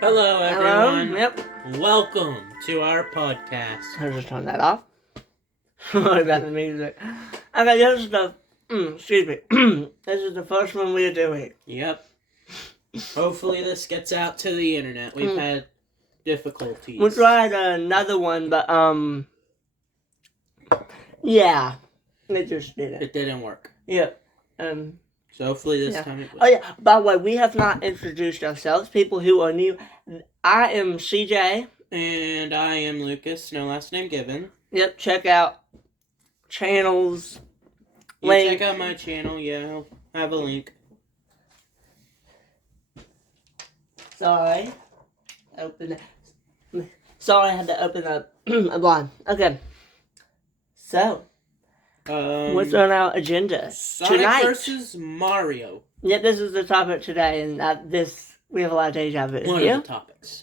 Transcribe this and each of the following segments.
Hello, everyone. Hello? Yep. Welcome to our podcast. I'll just turn that off. Sorry about the music. Okay, this is the... excuse me. This is the first one we're doing. Yep. Hopefully this gets out to the internet. We've had difficulties. We tried another one, but, yeah. It just didn't. It didn't work. Yep. So hopefully this time it will. Oh, yeah. By the way, we have not introduced ourselves. People who are new. I am CJ. And I am Lucas, no last name given. Yep, check out channels. Check out my channel, yeah, I'll have a link. Sorry. Sorry, I had to open a blind. Okay. So, what's on our agenda Sonic tonight? versus Mario. Yep, this is the topic today, and we have a lot of deja vu. One of the topics.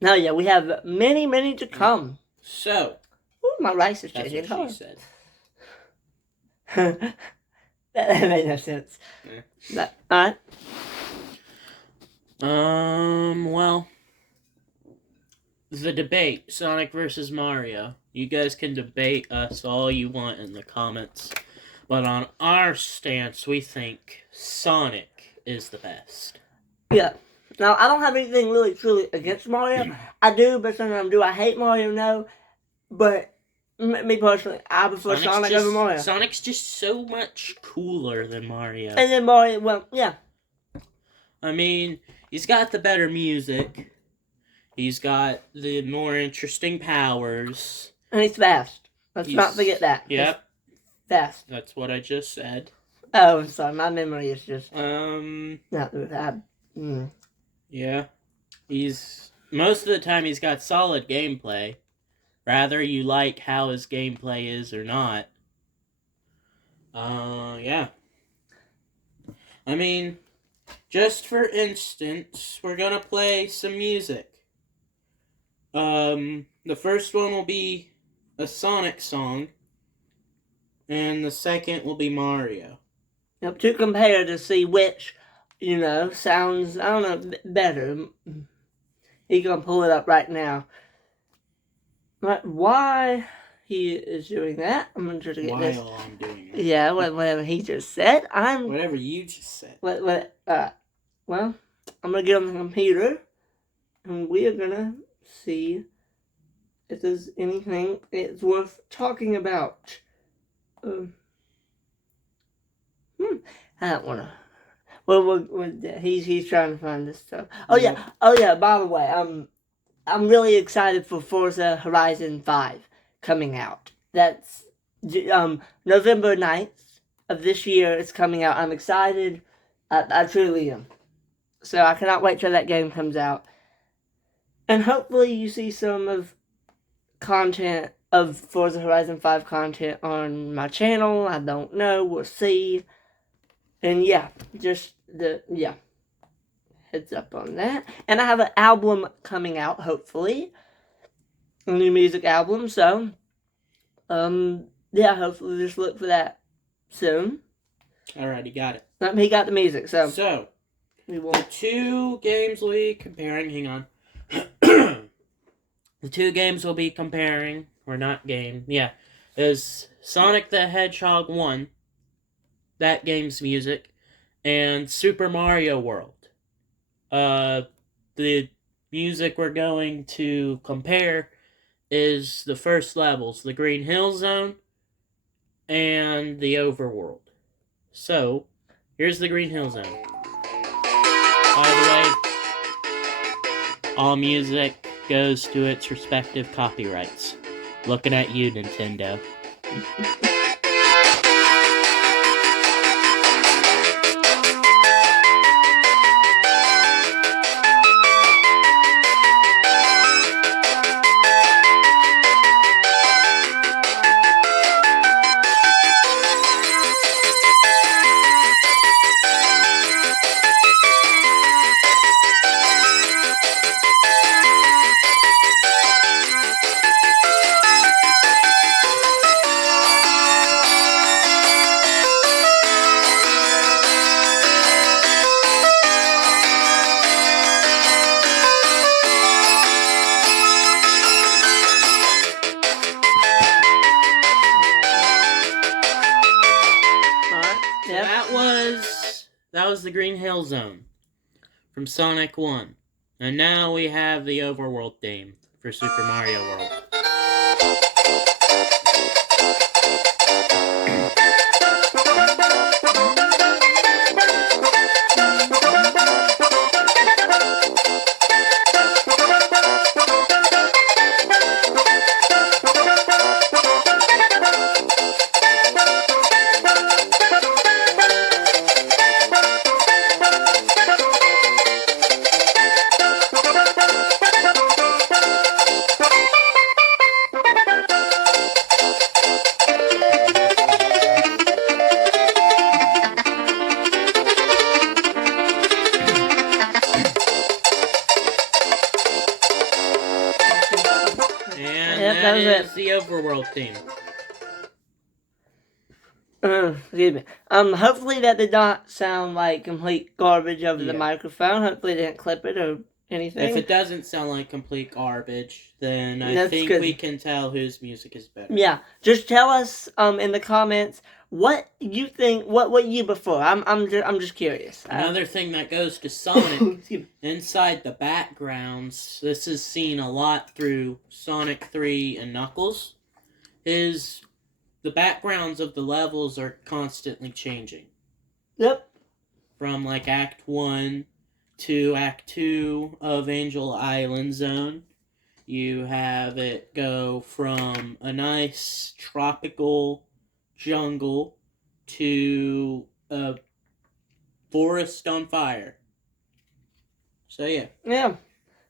No, yeah, we have many, many to come. So, ooh, my rice is changing color. That's what she said. that made no sense. Yeah. Alright. Well, the debate, Sonic versus Mario. You guys can debate us all you want in the comments, but on our stance, we think Sonic is the best. Yeah. Now, I don't have anything really truly against Mario. I do, but sometimes do I hate Mario? No. But, me personally, I prefer Sonic over Mario. Sonic's just so much cooler than Mario. And then Mario, well, yeah. I mean, he's got the better music. He's got the more interesting powers. And he's fast. Let's not forget that. Yep. He's fast. That's what I just said. Oh, I'm sorry. My memory is just... Not that. Yeah. Most of the time he's got solid gameplay. Rather you like how his gameplay is or not. Yeah. I mean, just for instance, we're gonna play some music. The first one will be a Sonic song. And the second will be Mario. Yep, to compare to see which, sounds, I don't know, better. He's gonna pull it up right now. But why he is doing that, I'm gonna try to get this. While I'm doing that. Yeah, whatever he just said. Whatever you just said. Well, I'm gonna get on the computer, and we are gonna see if there's anything it's worth talking about. I don't wanna. Well, he's trying to find this stuff. Oh yeah. By the way, I'm really excited for Forza Horizon 5 coming out. That's November 9th of this year. It's coming out. I'm excited. I truly am. So I cannot wait till that game comes out. And hopefully you see some of content of Forza Horizon 5 content on my channel. I don't know. We'll see. And yeah, heads up on that. And I have an album coming out, hopefully. A new music album, so hopefully just look for that soon. Alrighty, got it. He got the music, so the two games we'll be comparing, hang on. The two games we'll be comparing, is Sonic the Hedgehog 1, that game's music, and Super Mario World. The music we're going to compare is the first levels, the Green Hill Zone and the Overworld. So, here's the Green Hill Zone. By the way, all music goes to its respective copyrights. Looking at you, Nintendo. that was the Green Hill Zone from Sonic 1. And now we have the overworld theme for Super Mario World. That is the overworld theme. Excuse me. Hopefully that did not sound like complete garbage over the microphone. Hopefully they didn't clip it or anything. If it doesn't sound like complete garbage, then I think we can tell whose music is better. Yeah, just tell us in the comments what you think. What you prefer. I'm just curious. Another thing that goes to Sonic inside the backgrounds. This is seen a lot through Sonic 3 and Knuckles. Is the backgrounds of the levels are constantly changing. Yep. From like Act 1 to Act 2 of Angel Island Zone. You have it go from a nice tropical jungle to a forest on fire. So yeah. Yeah.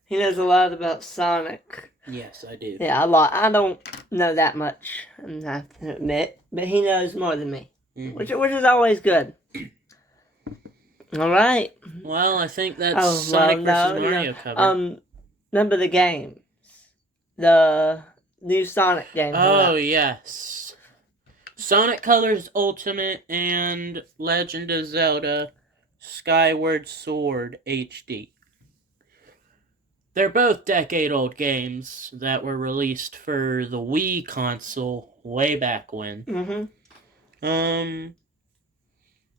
He knows a lot about Sonic. Yes, I do. Yeah, a lot. I don't know that much, I have to admit, but he knows more than me, which is always good. All right. Well, I think that's Sonic vs. Mario covered. Remember the games, the new Sonic game. Oh yes, Sonic Colors Ultimate and Legend of Zelda Skyward Sword HD. They're both decade-old games that were released for the Wii console way back when.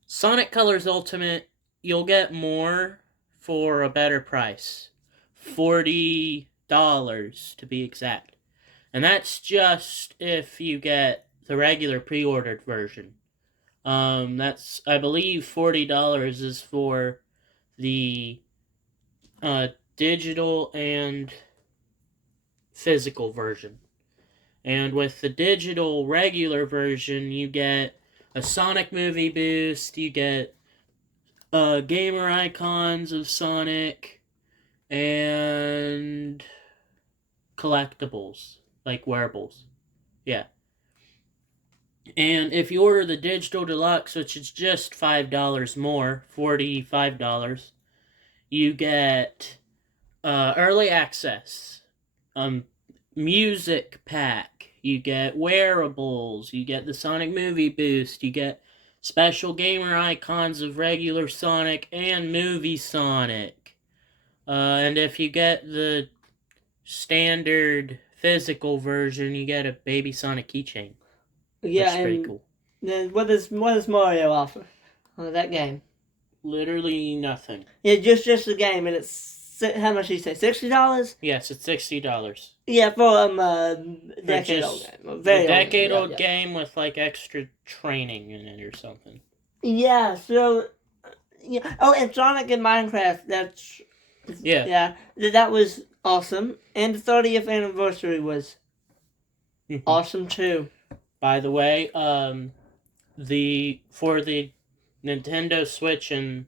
Sonic Colors Ultimate, you'll get more for a better price. $40 to be exact. And that's just if you get the regular pre-ordered version. That's, I believe, $40 is for the digital and physical version. And with the digital regular version, you get a Sonic movie boost, you get gamer icons of Sonic, and collectibles, like wearables. Yeah. And if you order the digital deluxe, which is just $5 more, $45, you get early access, music pack, you get wearables, you get the Sonic movie boost, you get special gamer icons of regular Sonic and movie Sonic. And if you get the standard physical version, you get a Baby Sonic keychain. Yeah, that's pretty cool. Then what does Mario offer on that game? Literally nothing. Yeah, just the game, and it's how much did you say? $60? Yes, it's $60. Yeah, for decade-old game. A decade-old game with like extra training in it or something. Yeah. So, yeah. Oh, and Sonic and Minecraft. That was awesome, and the 30th anniversary was awesome too. By the way, for the Nintendo Switch and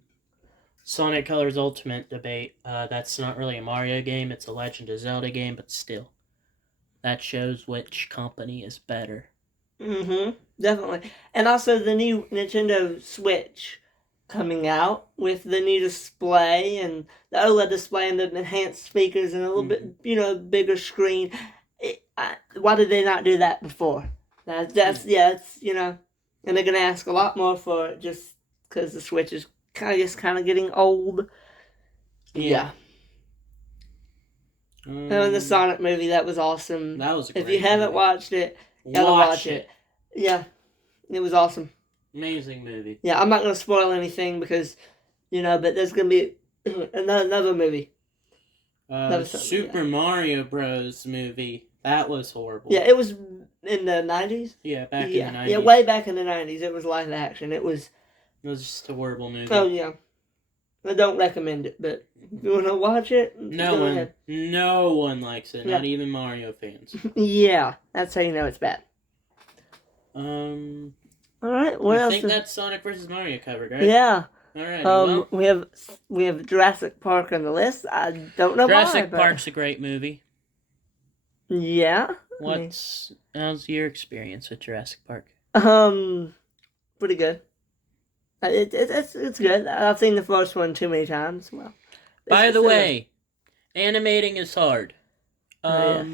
Sonic Colors Ultimate debate, that's not really a Mario game, it's a Legend of Zelda game, but still, that shows which company is better. Definitely. And also the new Nintendo Switch coming out with the new display and the OLED display and the enhanced speakers and a little bit, bigger screen. Why did they not do that before? It's, and they're going to ask a lot more for it just because the Switch is kind of getting old. Yeah. And the Sonic movie, that was awesome. That was a great If you haven't watched it, you gotta watch it. Yeah, it was awesome. Amazing movie. Yeah, I'm not going to spoil anything because you know. But there's gonna be another movie. That was something, Super Mario Bros. Movie. That was horrible. Yeah, it was in the 90s. Yeah, back in the 90s. Yeah, way back in the 90s. It was live action. It was just a horrible movie. Oh yeah, I don't recommend it, but if you want to watch it, no one likes it. Not even Mario fans. Yeah, that's how you know it's bad. All right, what else? I think that's Sonic vs. Mario covered, right? Yeah. All right. Well, we have Jurassic Park on the list. I don't know Jurassic Park's a great movie. Yeah. How's your experience with Jurassic Park? Pretty good. It's good. I've seen the first one too many times. Well, by the way, animating is hard. Yeah.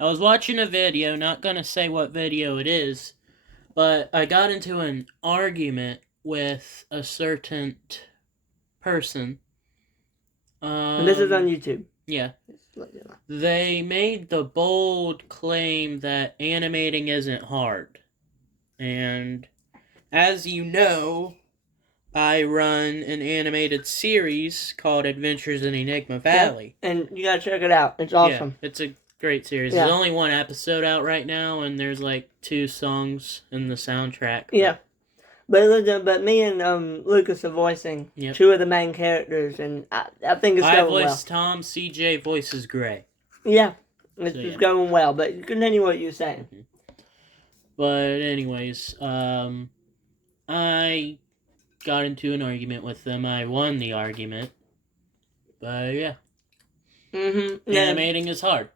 I was watching a video, not gonna say what video it is, but I got into an argument with a certain person. And this is on YouTube. Yeah. They made the bold claim that animating isn't hard. And as you know, I run an animated series called Adventures in Enigma Valley. Yep. And you gotta check it out. It's awesome. Yeah, it's a great series. Yeah. There's only one episode out right now, and there's like 2 songs in the soundtrack. Yeah. But me and Lucas are voicing 2 of the main characters, and I think it's going well. I voiced Tom, CJ voices Gray. Yeah, it's going well, but continue what you're saying. But anyways, I got into an argument with them. I won the argument. But yeah. Animating is hard.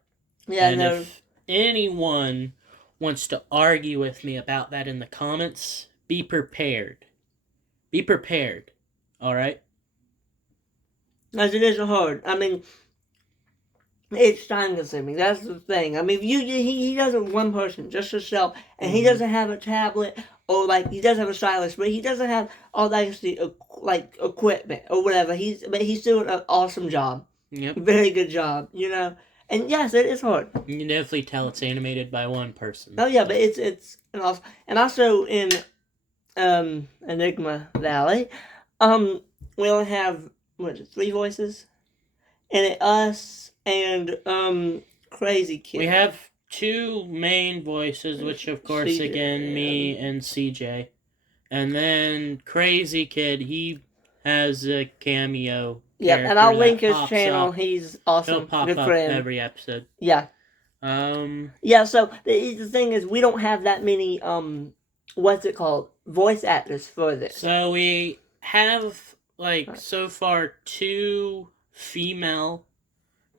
Yeah, and if anyone wants to argue with me about that in the comments, be prepared. Be prepared. Alright? As it is hard. I mean, it's time consuming. That's the thing. I mean, he doesn't one person, just yourself, and he doesn't have a tablet, or like, he does have a stylus, but he doesn't have all that equipment or whatever. But he's doing an awesome job. Yep. Very good job, you know. And yes, it is hard. You can definitely tell it's animated by one person. Oh yeah, but it's an awesome. And also in Enigma Valley, we only have 3 voices, and us and Crazy Kid. We have 2 main voices, which of course CJ, again me and CJ, and then Crazy Kid. He has a cameo. Yeah, and I'll link his channel. He's awesome. He'll pop up every episode. Yeah. Yeah. So the thing is, we don't have that many what's it called, voice actors for this. So we have so far 2 female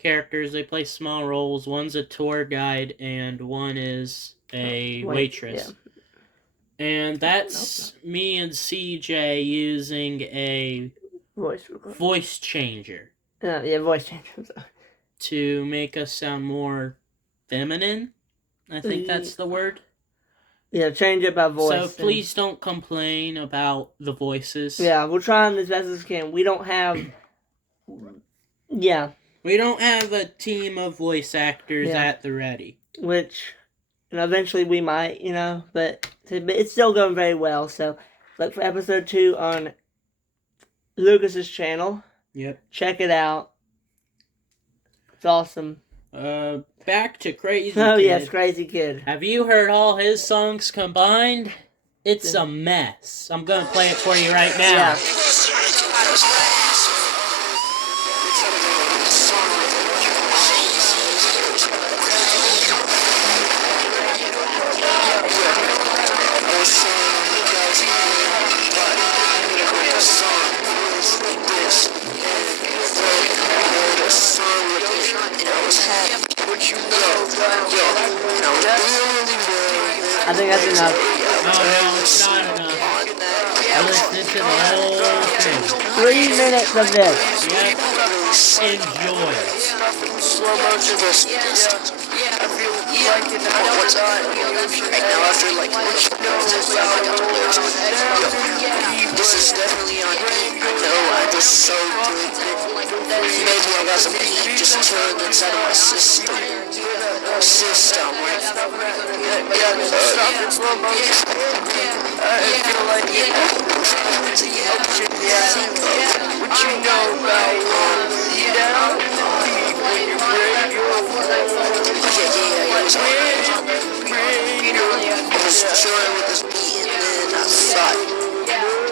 characters. They play small roles. One's a tour guide, and one is a waitress. Yeah. And that's me and CJ using a voice changer. Voice changer. To make us sound more feminine. I think that's the word. Yeah, change it by voice. So please don't complain about the voices. Yeah, we're trying as best as we can. We don't have... Yeah. We don't have a team of voice actors at the ready. Which, eventually we might, but it's still going very well. So, look for episode 2 on Lucas's channel. Yep. Check it out. It's awesome. Back to Crazy Kid. Oh, yes, Crazy Kid. Have you heard all his songs combined? It's a mess. I'm going to play it for you right now. Yeah. I think that's enough. No, it's not enough. I listened to the whole thing. 3 minutes of this. Yep. Enjoy. Slow motion. I feel like in the what's on. And now after this is definitely on. No, I just so good. Maybe I got some heat just chilling inside of my system. Yeah, stop in slow motion. I feel like What you know about you down? When you break your I was chilling with this beat and then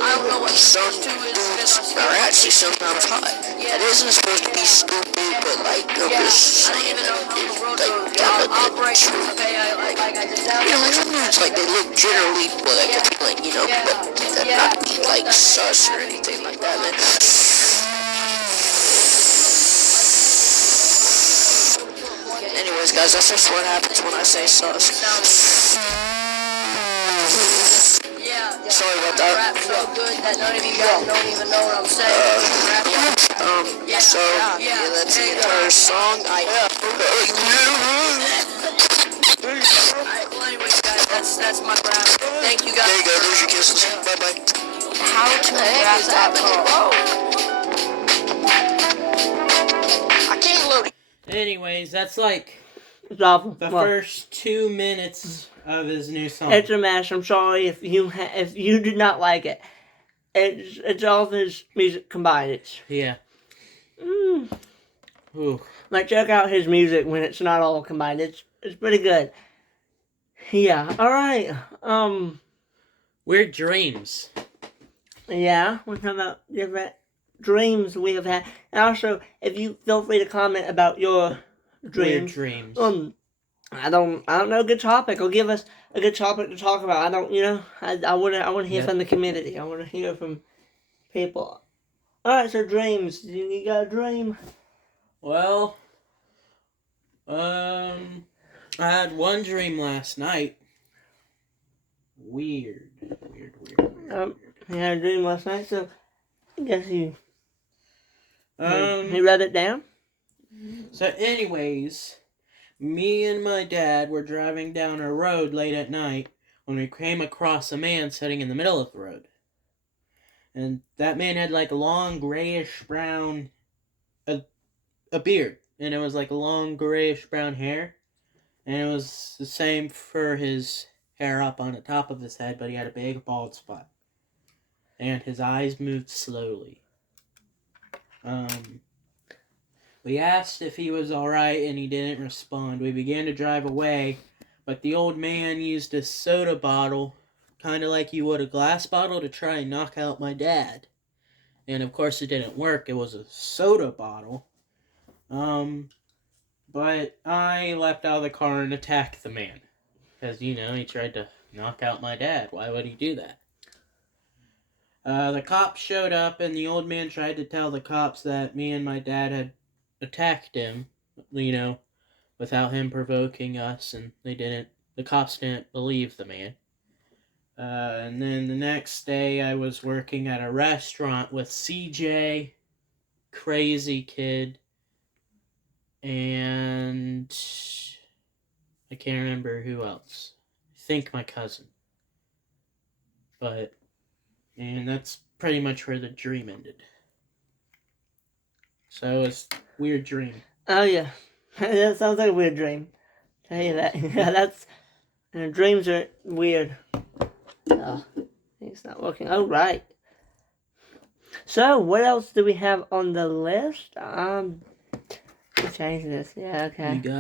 I thought these sun boots are actually sometimes hot. That isn't supposed to be stupid, but like I'm just saying that it's like kind of the truth. Like sometimes like they look generally like but that not be like sus or anything like that, man. Anyways, guys, that's just what happens when I say sus. Sorry about that. Rap so good that none of you guys don't even know what I'm saying. That's the entire song. Alright, well anyways guys, that's my rap. Thank you guys. There you go, there's your kisses. Bye bye. How to rap that I can't load it. Anyways, that's like It's awful. the first 2 minutes of his new song. It's a mess. I'm sorry if you did not like it. It's all of his music combined. It's Yeah. Ooh. like check out his music when it's not all combined. It's pretty good. Yeah. All right. Weird dreams. Yeah. We're talking about different dreams we have had, and also if you feel free to comment about your Weird dreams. dreams. I don't know a good topic. Or give us a good topic to talk about. I don't, I want to hear from the community. I want to hear from people. All right, so dreams. You got a dream? Well, I had one dream last night. Weird. You had a dream last night, so I guess you Um. read it down. So, anyways, me and my dad were driving down a road late at night when we came across a man sitting in the middle of the road. And that man had like a long grayish brown, a beard. And it was like a long grayish brown hair. And it was the same for his hair up on the top of his head, but he had a big bald spot. And his eyes moved slowly. We asked if he was alright and he didn't respond. We began to drive away, but the old man used a soda bottle, kind of like you would a glass bottle, to try and knock out my dad. And of course it didn't work. It was a soda bottle. But I leapt out of the car and attacked the man. Because, he tried to knock out my dad. Why would he do that? The cops showed up and the old man tried to tell the cops that me and my dad had attacked him, without him provoking us, and the cops didn't believe the man. And then the next day I was working at a restaurant with CJ, crazy kid, and I can't remember who else. I think my cousin. And that's pretty much where the dream ended. So it's a weird dream. Oh yeah, that sounds like a weird dream. Tell you that. Yeah, dreams are weird. Oh, it's not working. Oh right. So what else do we have on the list? Change this. Yeah, okay. You got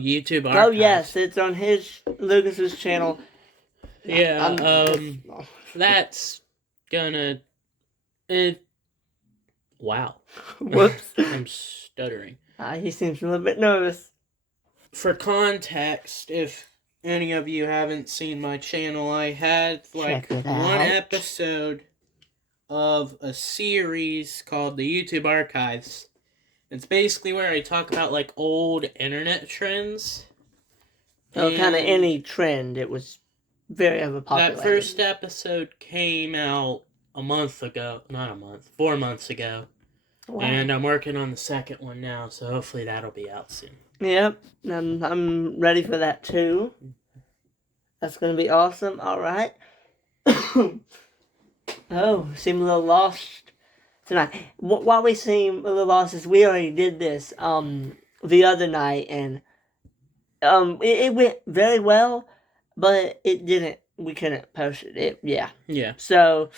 YouTube Archives. Oh yes, it's on Lucas's channel. Yeah. That's gonna. Wow. Whoops. I'm stuttering. He seems a little bit nervous. For context, if any of you haven't seen my channel, I had like one episode of a series called the YouTube Archives. It's basically where I talk about like old internet trends. Oh, kind of any trend. It was very overpopulated. That first episode came out 4 months ago. Wow. And I'm working on the second one now, so hopefully that'll be out soon. Yep, I'm ready for that too. That's going to be awesome. All right. Oh, seem a little lost tonight. While we seem a little lost is we already did this the other night, and it went very well, but it didn't. We couldn't post it. Yeah. Yeah. So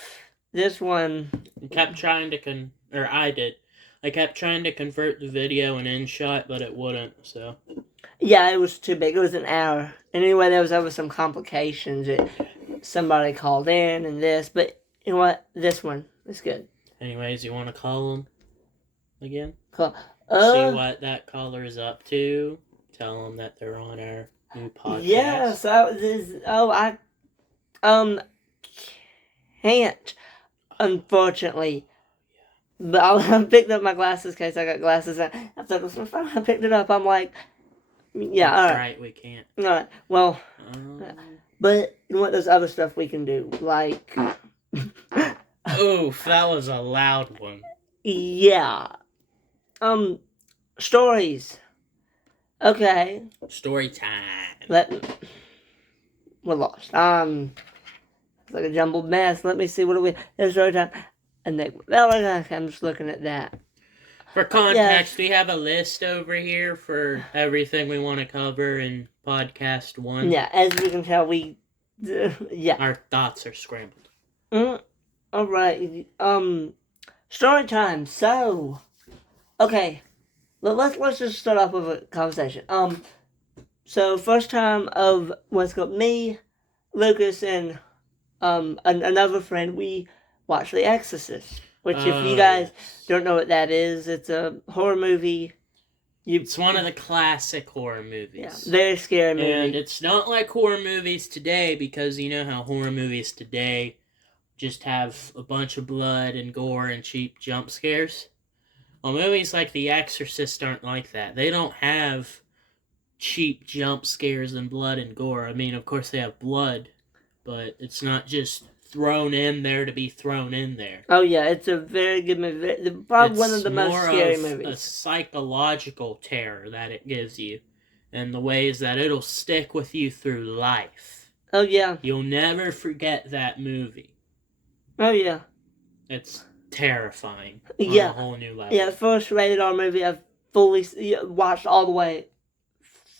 this one. I kept trying to I did. I kept trying to convert the video and InShot, but it wouldn't. So Yeah, it was too big. It was an hour. And anyway, there was over some complications. Somebody called in and this, but you know what? This one is good. anyways, you want to call them again? Cool. See what that caller is up to. Tell them that they're on our new podcast. Yeah, so I can't, unfortunately. But I picked up my glasses case. I got glasses. And I thought it was my phone. I picked it up. I'm like, yeah, That's all right. right, we can't. All right. Well, Um, but you know what? There's other stuff we can do. Like, oof, that was a loud one. yeah. Stories. Okay. Story time. We're lost. It's like a jumbled mess. Let me see. What do we? There's story time. And they, well, I'm just looking at that. For context, we have a list over here for everything we want to cover in podcast 1. Yeah, as you can tell, yeah. Our thoughts are scrambled. All right. Story time. So, okay, let's just start off with a conversation. So first time of what's called me, Lucas, and another friend, we watched The Exorcist. Which, if you guys don't know what that is, it's a horror movie. It's one of the classic horror movies. Yeah, very scary movie. And it's not like horror movies today, because you know how horror movies today just have a bunch of blood and gore and cheap jump scares. Well, movies like The Exorcist aren't like that. They don't have cheap jump scares and blood and gore. I mean, of course they have blood, but it's not just thrown in there to be thrown in there. Oh yeah, it's a very good movie. Probably one of the most scary movies. A psychological terror that it gives you, and the ways that it'll stick with you through life. Oh yeah. You'll never forget that movie. Oh yeah. It's terrifying. Yeah. On a whole new level. Yeah, first rated R movie I've fully watched all the way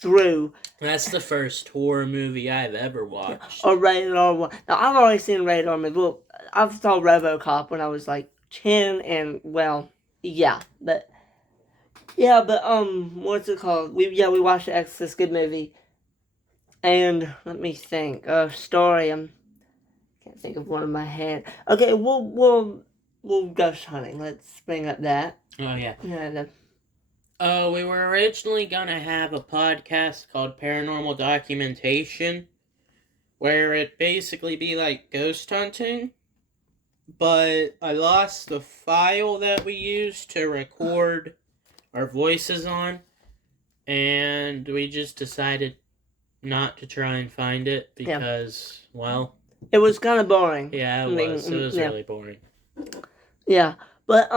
through. That's the first horror movie I've ever watched. Or rated R one. Now I've already seen rated R movie. Well, I've saw RoboCop when I was like 10, and well, yeah, but what's it called? We watched The Exorcist, good movie. And let me think. Story. Can't think of one in my head. Okay, we'll ghost hunting. Let's bring up that. Oh yeah. Yeah. We were originally gonna have a podcast called Paranormal Documentation, where it basically be like ghost hunting, but I lost the file that we used to record our voices on, and we just decided not to try and find it because, well... It was kind of boring. Yeah, it was. It was really boring. Yeah, but,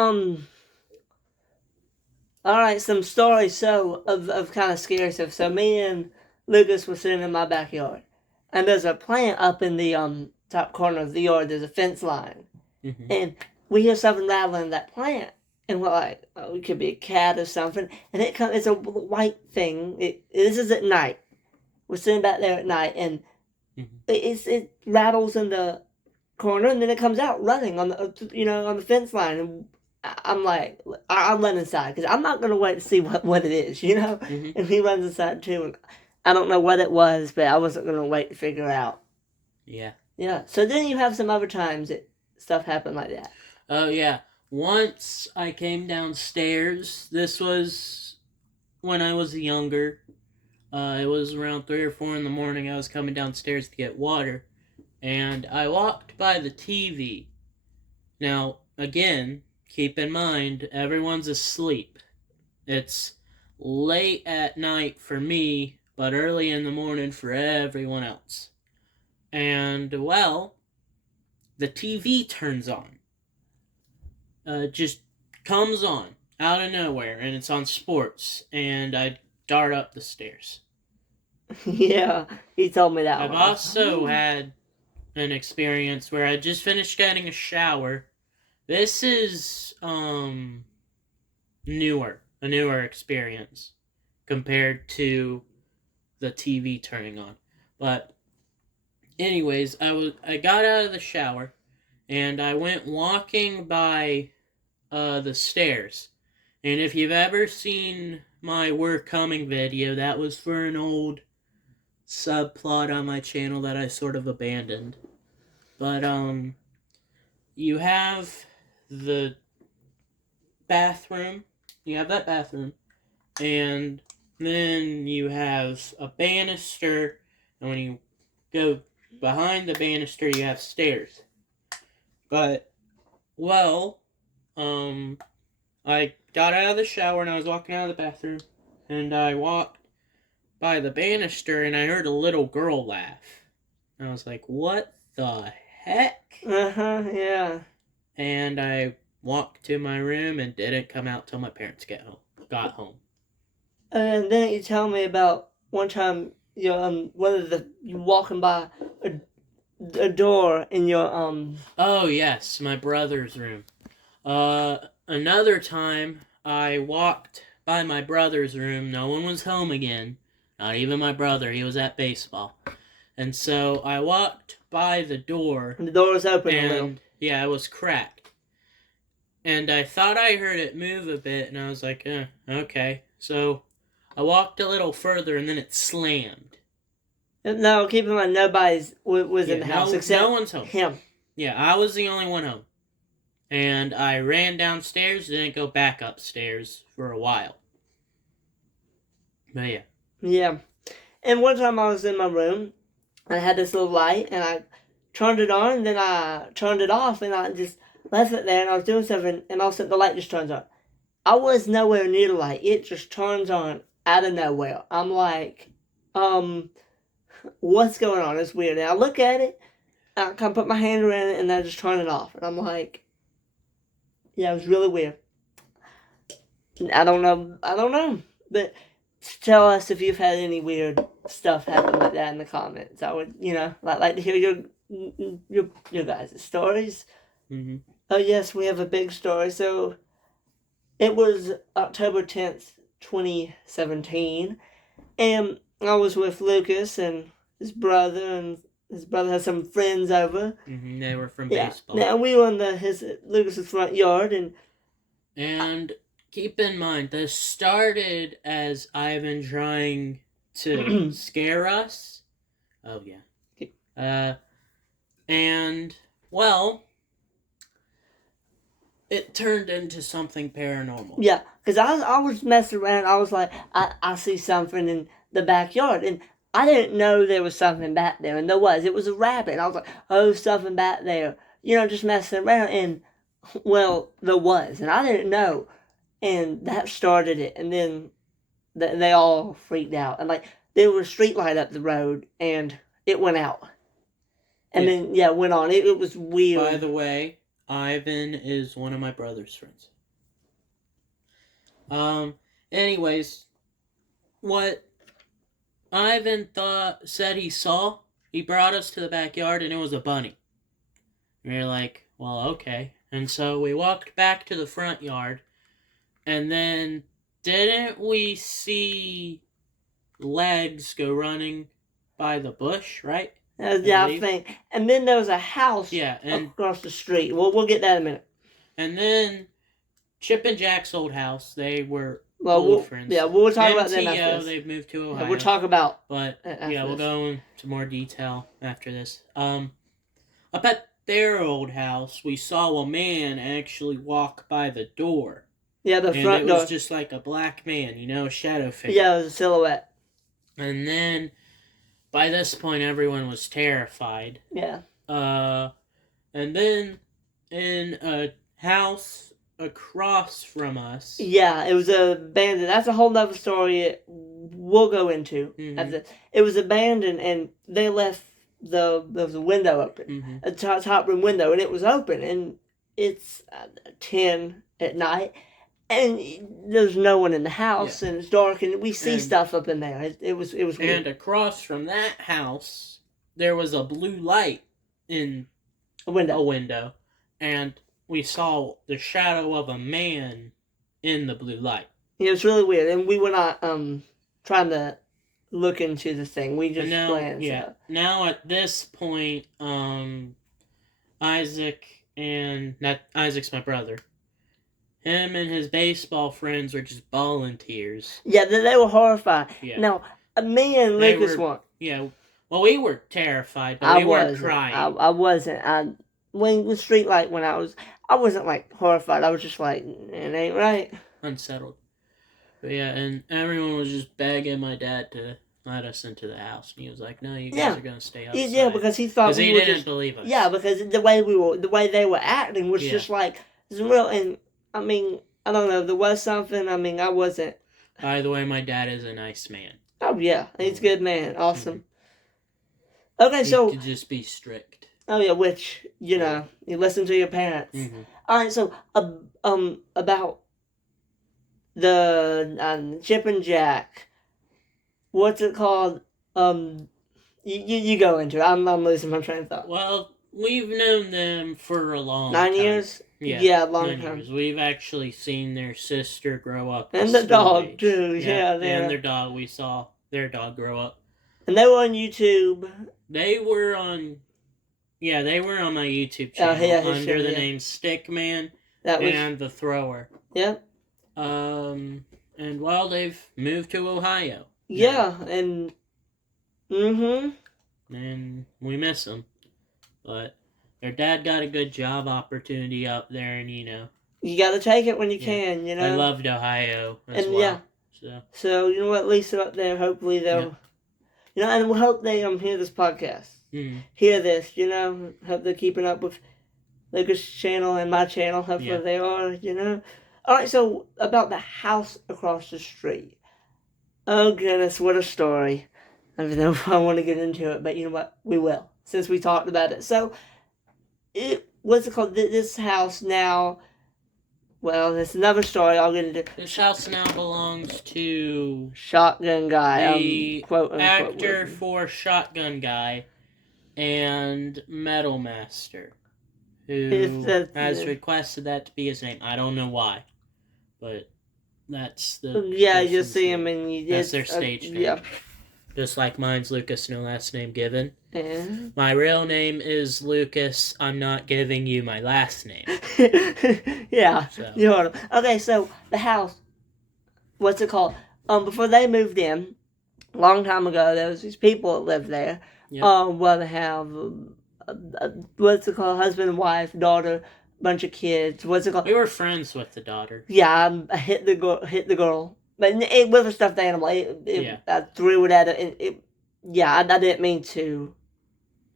alright, some stories, so, of kind of scary stuff. So me and Lucas were sitting in my backyard, and there's a plant up in the, top corner of the yard. There's a fence line. Mm-hmm. And we hear something rattling in that plant. And we're like, oh, it could be a cat or something. And it's a white thing. This is at night. We're sitting back there at night, and it rattles in the corner, and then it comes out running on the fence line. And I'm like, I run inside because I'm not gonna wait to see what it is, Mm-hmm. And he runs inside too, and I don't know what it was, but I wasn't gonna wait to figure out. Yeah. Yeah. So then you have some other times that stuff happened like that. Oh yeah. Once I came downstairs. This was when I was younger. It was around 3 or 4 in the morning. I was coming downstairs to get water, and I walked by the TV. Now, again, keep in mind, everyone's asleep. It's late at night for me, but early in the morning for everyone else. And, well, the TV turns on. Just comes on out of nowhere, and it's on sports, and I dart up the stairs. Yeah, he told me that. I've also had an experience where I just finished getting a shower. This is a newer experience compared to the TV turning on. But anyways, I got out of the shower, and I went walking by the stairs. And if you've ever seen my We're Coming video, that was for an old subplot on my channel that I sort of abandoned. But, you have the bathroom. You have that bathroom. And then you have a banister. And when you go behind the banister, you have stairs. But, well, I got out of the shower and I was walking out of the bathroom. And I walked by the banister and I heard a little girl laugh. And I was like, what the heck? Yeah. And I walked to my room and didn't come out till my parents got home. And then you tell me about one time you walking by a door in your Oh yes, my brother's room. Another time I walked by my brother's room. No one was home again. Not even my brother. He was at baseball. And so I walked by the door. And the door was open a little. And yeah, it was cracked. And I thought I heard it move a bit, and I was like, okay. So I walked a little further, and then it slammed. No, keep in mind, nobody was in the house except no one's home. him. Yeah, I was the only one home. And I ran downstairs, didn't go back upstairs for a while. But yeah. Yeah. And one time I was in my room, and I had this little light, and I turned it on, and then I turned it off, and I just left it there, and I was doing something, and all of a sudden the light just turns on. I was nowhere near the light. It just turns on out of nowhere. I'm like, what's going on? It's weird. And I look at it, and I kind of put my hand around it, and I just turn it off. And I'm like, yeah, it was really weird. I don't know. But tell us if you've had any weird stuff happen like that in the comments. I would, like to hear your guys' stories. Mm-hmm. Oh yes, we have a big story. So it was October 10th, 2017, and I was with Lucas and his brother had some friends over. Mm-hmm. They were from baseball. Yeah, we were in Lucas's front yard, and keep in mind, this started as Ivan trying to scare us. Oh yeah. And well, it turned into something paranormal. Yeah, because I was messing around. I was like, I see something in the backyard, and I didn't know there was something back there, and there was. It was a rabbit. And I was like, oh, something back there. Just messing around, and well, there was, and I didn't know, and that started it, and then they all freaked out, and like there was a street light up the road, and it went out, and then it went on. It was weird. By the way, Ivan is one of my brother's friends. Anyways, what Ivan said he saw, he brought us to the backyard and it was a bunny. And we were like, well, okay. And so we walked back to the front yard, and then didn't we see legs go running by the bush, right? Yeah, I think. And then there was a house across the street. We'll get that in a minute. And then Chip and Jack's old house, they were old friends. Yeah, we'll talk about that after this. They've moved to Ohio. Yeah, we'll talk about we'll go into more detail after this. Up at their old house, we saw a man actually walk by the door. Yeah, the front door. And it was just like a black man, a shadow figure. Yeah, it was a silhouette. And then, by this point, everyone was terrified. Yeah. And then, in a house across from us. Yeah, it was abandoned. That's a whole nother story we'll go into. Mm-hmm. It was abandoned, and they left there was a window open, a top room window, and it was open, and it's 10 at night, and there's no one in the house, and it's dark, and we see stuff up in there. It was weird. And across from that house, there was a blue light in a window, and we saw the shadow of a man in the blue light. Yeah, it was really weird, and we were not trying to look into this thing. We just planned. Yeah. So. Now at this point, Isaac and that Isaac's my brother. Him and his baseball friends were just bawling tears. Yeah, they were horrified. Yeah. Now, me and They Lucas were- weren't. Yeah. Well, we were terrified, but I we weren't wasn't. crying. I wasn't. When the street light went out, I wasn't like horrified. I was just like, it ain't right. Unsettled. But yeah, and everyone was just begging my dad to let us into the house, and he was like, "No, you guys Yeah. are gonna stay outside." Yeah, because he thought Because we he were didn't just. believe us. Yeah, because the way they were acting was Yeah. just like some real. And I mean, I don't know. There was something. I mean, I wasn't. By the way, my dad is a nice man. Oh yeah, he's a good man. Awesome. Mm-hmm. Okay, He so could just be strict. oh yeah, which you know, you listen to your parents. Mm-hmm. All right, so about the Chip and Jack. What's it called? You go into it. I'm losing my train of thought. Well, we've known them for a long 9 time. years. Yeah, long 9 time. years. We've actually seen their sister grow up. And to the school dog, age. too. Yeah, and their dog. We saw their dog grow up. And they were on YouTube. They were on. Yeah, they were on my YouTube channel yeah, his under channel, the yeah. name Stickman That was and the Thrower. Yep. And well, they've moved to Ohio. Yeah, and And we miss them, but their dad got a good job opportunity up there, and you got to take it when you Yeah. can. You know. I loved Ohio as And, well. yeah. So you know what, Lisa up there. Hopefully they'll. You know, and we hope they hear this podcast. Mhm. Hear this, you know. Hope they're keeping up with Lucas' channel and my channel. Hopefully Yeah. they are, you know. Alright, so about the house across the street. Oh goodness, what a story. I don't know if I want to get into it, but you know what? We will, since we talked about it. So, what's it called? This house now, well, it's another story I'll get into. This house now belongs to Shotgun Guy, the quote unquote. actor word. for Shotgun Guy and Metal Master, who has requested that to be his name. I don't know why, but that's the Yeah, you person's see him name. and you That's their stage name. Yeah. Just like mine's Lucas, no last name given. And My real name is Lucas. I'm not giving you my last name. yeah. So. You heard him. Okay, so the house, what's it called? Before they moved in, a long time ago, there was these people that lived there. Yep. Well, they have what's it called? Husband and wife, daughter, bunch of kids. What's it called? We were friends with the daughter. Yeah, I hit the girl, but with a stuffed animal. Yeah. I threw it at it. Yeah, I didn't mean to.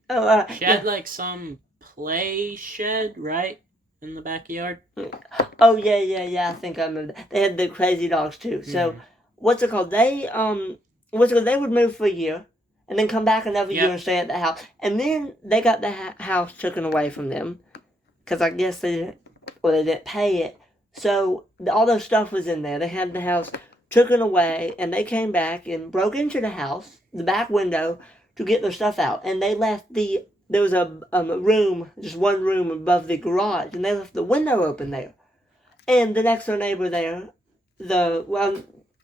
Oh, She had like some play shed, right? In the backyard. Oh yeah. I think I remember that. They had the crazy dogs too. So Mhm. what's it called? They they would move for a year, and then come back another year Yep. and stay at the house, and then they got the house taken away from them, because I guess they didn't pay it. So all their stuff was in there. They had the house taken away, and they came back and broke into the house, the back window, to get their stuff out, and they left there was a room, just one room above the garage, and they left the window open there. And the next door neighbor there,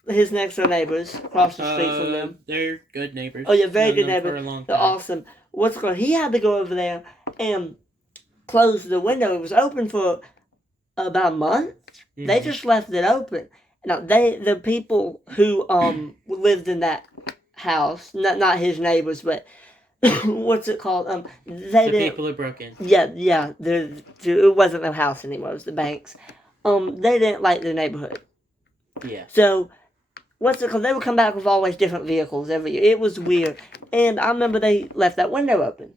his next door neighbors across the street from them, They're good neighbors. Oh, yeah, very Known good them neighbors. For a long they're time. awesome. What's going? He had to go over there and close the window. It was open for about a month. They Mhm. just left it open. Now the people who lived in that house, not his neighbors, but what's it called? They The didn't. people who broke in. Yeah. It wasn't a house anymore. It was the banks. They didn't like the neighborhood. Yeah. So, what's it called? They would come back with always different vehicles every year. It was weird. And I remember they left that window open.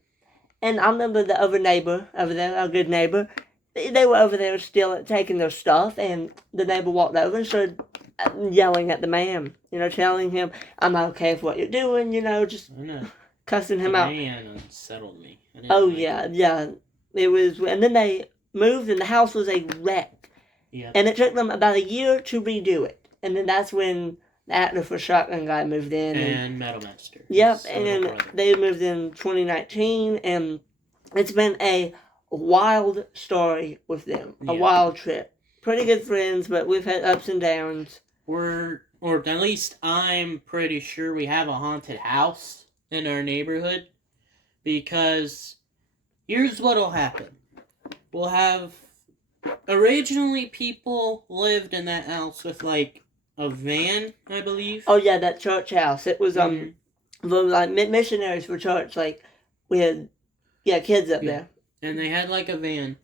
And I remember the other neighbor over there, our good neighbor, they were over there still taking their stuff. And the neighbor walked over and started yelling at the man, telling him, I'm not okay with what you're doing, just I know. cussing him The out. man unsettled me. I didn't Oh, like yeah, it. yeah. It was, and then they moved and the house was a wreck. Yeah. And it took them about a year to redo it. And then that's when the actor for Shotgun Guy moved in. And Metal Master. Yep, his and little then brother. they moved in 2019, and it's been a wild story with them. A Yeah. wild trip. Pretty good friends, but we've had ups and downs. Or at least I'm pretty sure we have a haunted house in our neighborhood. Because here's what'll happen. will have. Originally, people lived in that house with like a van, I believe. Oh yeah, that church house. It was Mhm. the like missionaries for church. Like we had kids up there. And they had like a van,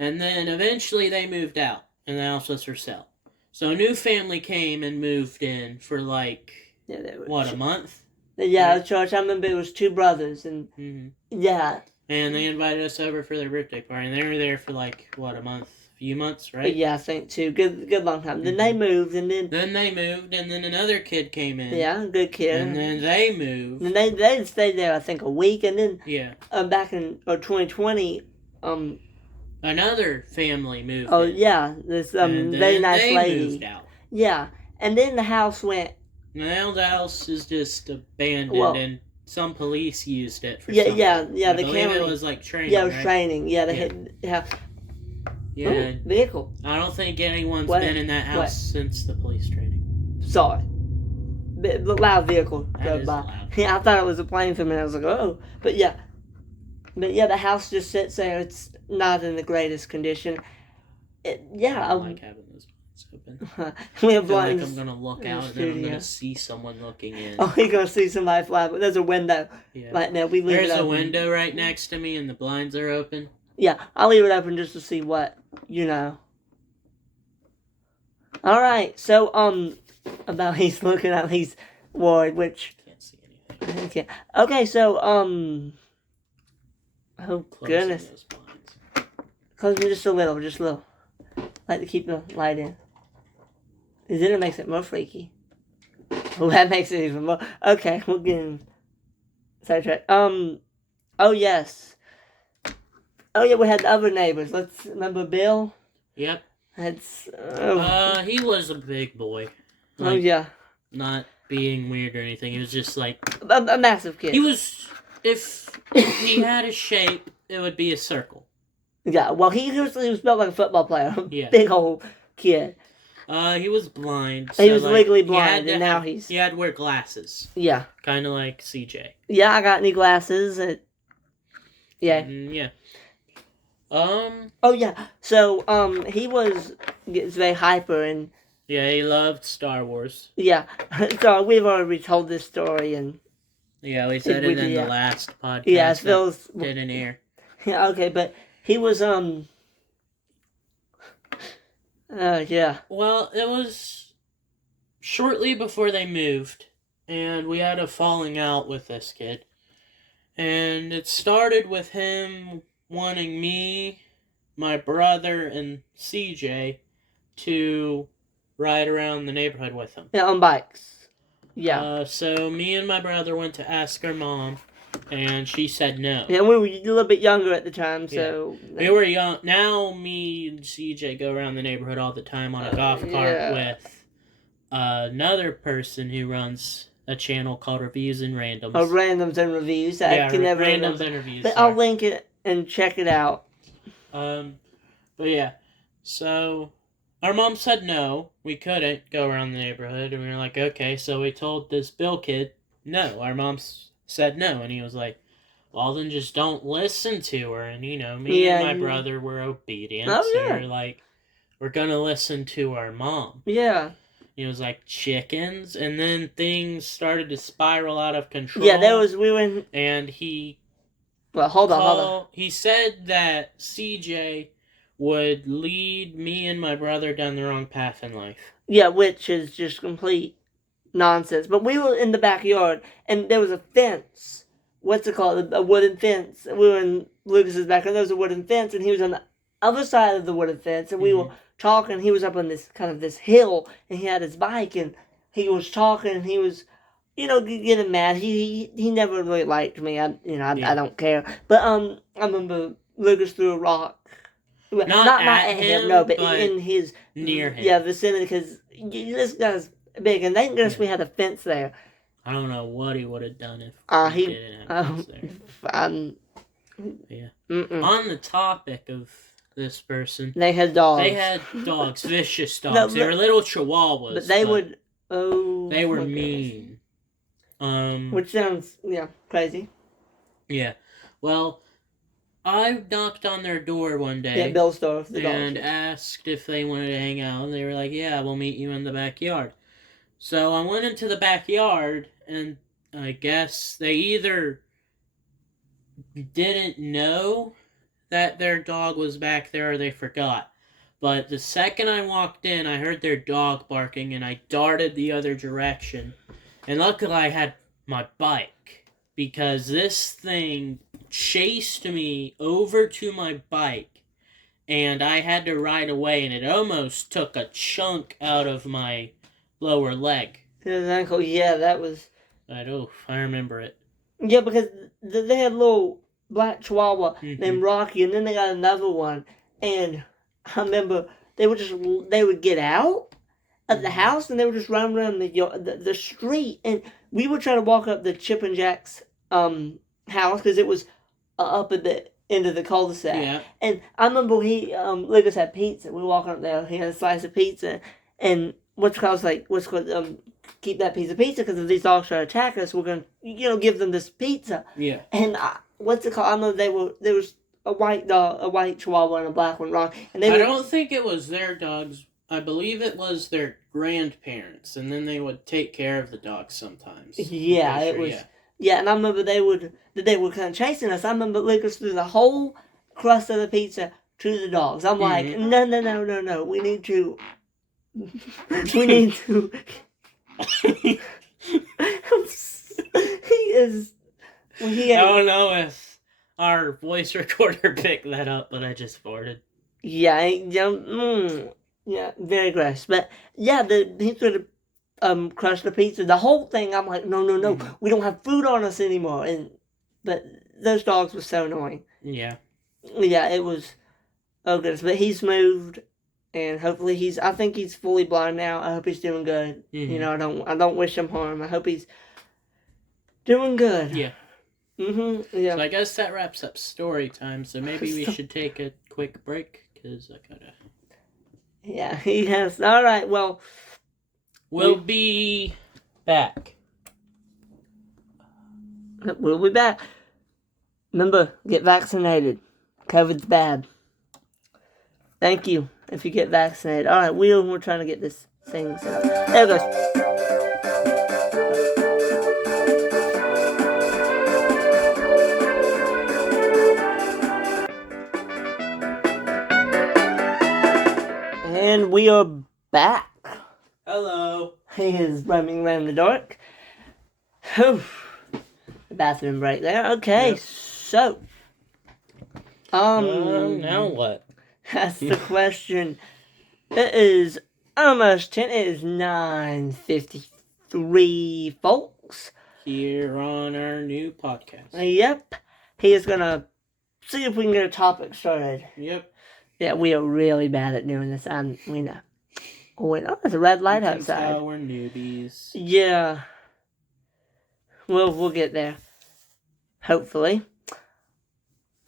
and then eventually they moved out, and the house was for sale. So a new family came and moved in for like Yeah, they were. what, a month? Yeah, the church. I remember it was two brothers, and yeah. And they invited us over for their birthday party, and they were there for like what, a month, few months, right? Yeah, I think too. Good long time. Then they moved, and then they moved, and then another kid came in. yeah, good kid. And then they moved. And they stayed there, I think, a week, and then back in 2020, another family moved. Oh in. yeah, this very nice they lady. Moved out. Yeah, and then the house went. Now the house is just abandoned, and some police used it for yeah, something. yeah. I believe it was like training. Yeah, it was right? training. Yeah, they had. Yeah. Ooh, vehicle. I don't think anyone's been in that house since the police training. Sorry. Loud vehicle drove by. Loud. Yeah, I thought it was a plane for a minute. I was like, oh, but yeah, the house just sits there. It's not in the greatest condition. I like having those blinds open. We have I feel blinds. like I'm gonna look out and then I'm gonna see someone looking in. Oh, you're gonna see somebody fly, but there's a window right now. We leave There's it open. a window right next to me and the blinds are open. Yeah, I'll leave it open just to see what, Alright, so, about he's looking at his ward, which... Can't see anything. Okay, so, oh, Closing goodness. those blinds. Close them just a little. Like to keep the light in. Then it makes it more freaky. Well, that makes it even more... Okay, we're getting sidetracked. Oh, yes. Oh yeah, we had the other neighbors. Let's remember Bill. Yep. That's. He was a big boy. Oh yeah. Not being weird or anything. He was just like a massive kid. he was. If he had a shape, it would be a circle. Yeah. Well, he was built like a football player. Yeah. Big old kid. He was blind. He was legally blind, and now he's. He had to wear glasses. Yeah. Kind of like CJ. Yeah, I got any glasses. Yeah. Yeah. Oh yeah. So he gets very hyper and. Yeah, he loved Star Wars. Yeah. So we've already told this story and. Yeah, we said it in the last podcast. Yeah, it feels. Didn't air. Yeah. Okay, but he was yeah. Well, it was shortly before they moved, and we had a falling out with this kid. And it started with him wanting me, my brother, and CJ to ride around the neighborhood with him. Yeah, on bikes. Yeah. So me and my brother went to ask our mom, and she said no. Yeah, we were a little bit younger at the time, so... We were young. Now me and CJ go around the neighborhood all the time on a golf cart with another person who runs a channel called Reviews and Randoms. Oh, Randoms and Reviews. I can never Randoms remember. and Reviews. But I'll link it and check it out. But yeah, so our mom said no, we couldn't go around the neighborhood, and we were like, okay, so we told this Bill kid no. Our mom said no, and he was like, well, then just don't listen to her. And me and my brother were obedient. Oh, yeah. So we're like, we're gonna listen to our mom. Yeah. He was like, chickens, and then things started to spiral out of control. Yeah, we were in... And he... Well, hold on. He said that CJ would lead me and my brother down the wrong path in life. Yeah, which is just complete nonsense. But we were in the backyard, and there was a fence. What's it called? A wooden fence. We were in Lucas's backyard. There was a wooden fence, and he was on the other side of the wooden fence, and we were talking. He was up on this hill, and he had his bike, and he was talking, and he was... getting mad. He never really liked me. I don't care. But I remember Lucas threw a rock. Not at him, no, but in his near him. Yeah, vicinity, because this guy's big, and thank goodness we had a fence there. I don't know what he would have done if he didn't have a fence there. Yeah. On the topic of this person, they had dogs. They had dogs, vicious dogs. They were little chihuahuas. But they would. Oh, they were mean. Which sounds crazy. Yeah. Well, I knocked on their door one day. Yeah, Bill's store. The and dogs. asked if they wanted to hang out, and they were like, "Yeah, we'll meet you in the backyard." So I went into the backyard, and I guess they either didn't know that their dog was back there or they forgot. But the second I walked in, I heard their dog barking, and I darted the other direction. And luckily, I had my bike, because this thing chased me over to my bike, and I had to ride away, and it almost took a chunk out of my lower leg. His ankle. Yeah, that was. I remember it. Yeah, because they had a little black chihuahua Mhm. named Rocky, and then they got another one. And I remember they would get out of the house and they would just run around the street. And we would try to walk up the Chip and Jack's house because it was up at the end of the cul-de-sac. Yeah. And I remember Lucas had pizza. We were walking up there. He had a slice of pizza, and keep that piece of pizza because if these dogs try to attack us, we're gonna give them this pizza. Yeah. And what's it called? I know there was a white dog, a white chihuahua, and a black one, wrong. And I don't think it was their dogs. I believe it was their grandparents, and then they would take care of the dogs sometimes. Yeah, it was. Yeah, and I remember they were kind of chasing us. I remember Lucas threw the whole crust of the pizza to the dogs. I'm like, no. We need to. He is. I don't know if our voice recorder picked that up, but I just farted. Yeah, very gross. But yeah, he sort of crushed the pizza. The whole thing, I'm like, no, we don't have food on us anymore. But those dogs were so annoying. Yeah. Yeah, it was. Oh goodness, but he's moved. And hopefully I think he's fully blind now. I hope he's doing good. Mm-hmm. You know, I don't wish him harm. I hope he's doing good. Yeah. Yeah. So I guess that wraps up story time. So maybe we should take a quick break because I gotta. Yeah, he has. All right. Well, we'll be back. We'll be back. Remember, get vaccinated. COVID's bad. Thank you. If you get vaccinated. All right, we're trying to get this thing set up. There it goes. And we are back. Hello. He is roaming around the dark. The bathroom break there. Okay, yep. So. Now what? That's the question. It is almost 10. It is 9:53, folks. Here on our new podcast. Yep. He is going to see if we can get a topic started. Yep. Yeah, we are really bad at doing this. We know. Oh, wait, there's a red light outside. We're newbies. Yeah. We'll get there. Hopefully.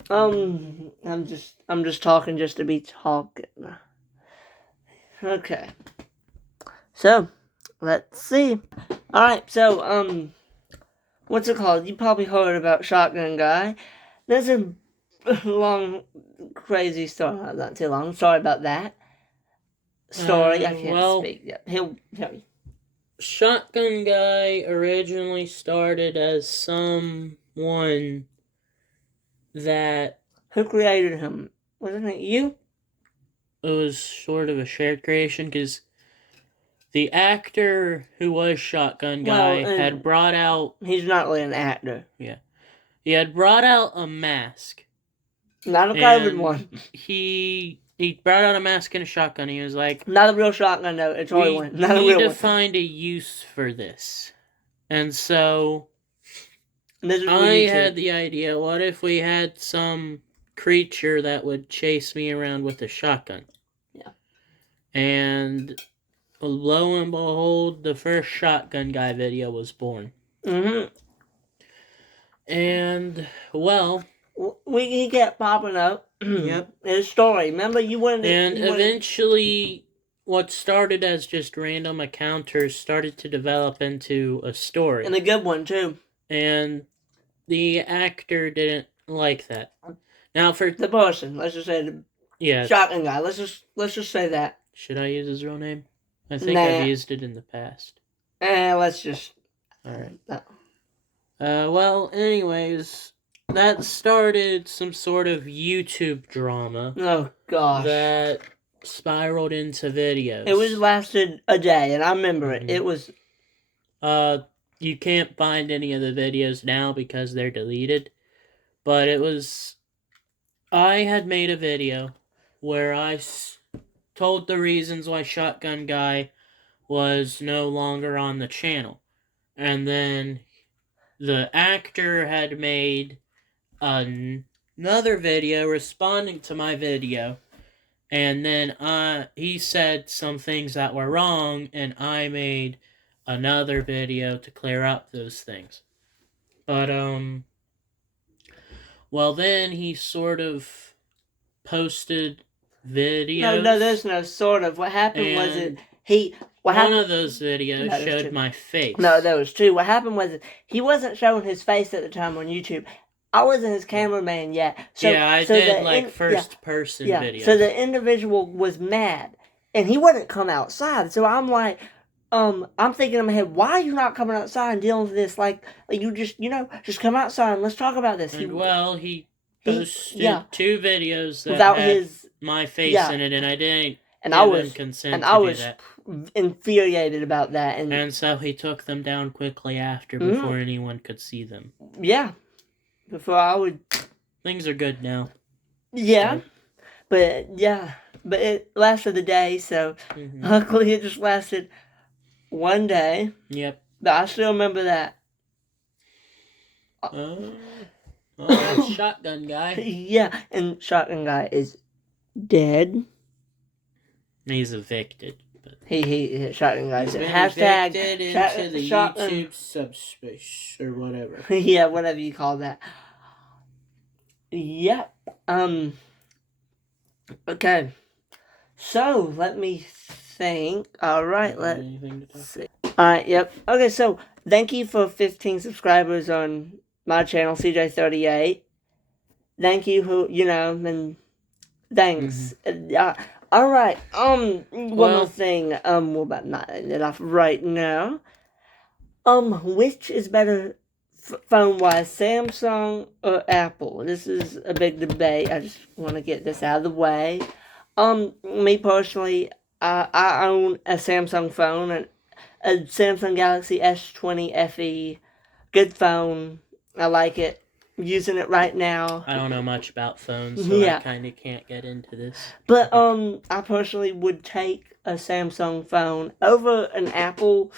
I'm just talking just to be talking. Okay. So, let's see. Alright, so, what's it called? You probably heard about Shotgun Guy. There's a long, crazy story. Not too long. Sorry about that. Story. I can't speak yet. He'll tell you. Shotgun Guy originally started as someone that... Who created him? Wasn't it you? It was sort of a shared creation because the actor who was Shotgun Guy had brought out... He's not really an actor. Yeah. He had brought out a mask. Not a COVID one. He brought out a mask and a shotgun. He was like... Not a real shotgun, though. It's only one. Not a real one. We need to find a use for this. And so... I had the idea, what if we had some creature that would chase me around with a shotgun? Yeah. And lo and behold, the first Shotgun Guy video was born. Mm-hmm. And, well... he kept popping up. Yep. His story. Remember, you wanted to... And eventually, what started as just random encounters started to develop into a story. And a good one, too. And the actor didn't like that. Now for The person, let's just say the yeah, shotgun guy. Let's just say that. should I use his real name? I think Nah. I've used it in the past. Let's just. All right. No. Well, anyways, that started some sort of YouTube drama Oh gosh. that spiraled into videos. It was lasted a day, and I remember Mhm. it. It was. You can't find any of the videos now because they're deleted. But it was. I had made a video where I told the reasons why Shotgun Guy was no longer on the channel. And then the actor had made another video responding to my video. And then he said some things that were wrong, and I made another video to clear up those things. But, well, then he sort of posted videos. No, there's no sort of. What happened was it. and What one happened? of those videos No, there's showed two. my face. No, there was two. What happened was he wasn't showing his face at the time on YouTube. I wasn't his cameraman yet. So, yeah, I so did the like first person yeah. videos. So the individual was mad, and he wouldn't come outside. So I'm like, I'm thinking in my head, why are you not coming outside and dealing with this? Like you just, just come outside and let's talk about this. And well, he posted yeah. two videos that without had his, my face yeah. in it, and I didn't and give I him was, consent and to I do was that. infuriated about that, And so he took them down quickly after, Mhm. before anyone could see them. yeah, before I would. Things are good now. Yeah, but it lasted a day, so Mhm. luckily it just lasted one day. Yep. But I still remember that. That's Shotgun Guy. Yeah, and Shotgun Guy is dead. He's evicted. But He Shotgun Guy's he's been hashtag evicted shot- into the shotgun- YouTube subspace or whatever. yeah, whatever you call that. Yep. Okay. So let me think. All right. Let. Anything to talk See. Alright, yep. Okay, so thank you for 15 subscribers on my channel, CJ38. Thank you, and thanks. Alright, one Well- more thing. We're about not ending it off right now. Which is better phone-wise, Samsung or Apple? This is a big debate. I just want to get this out of the way. Me personally, I own a Samsung phone, and a Samsung Galaxy S20 FE. Good phone. I like it. I'm using it right now. I don't know much about phones, so Yeah. I kind of can't get into this. But I personally would take a Samsung phone over an Apple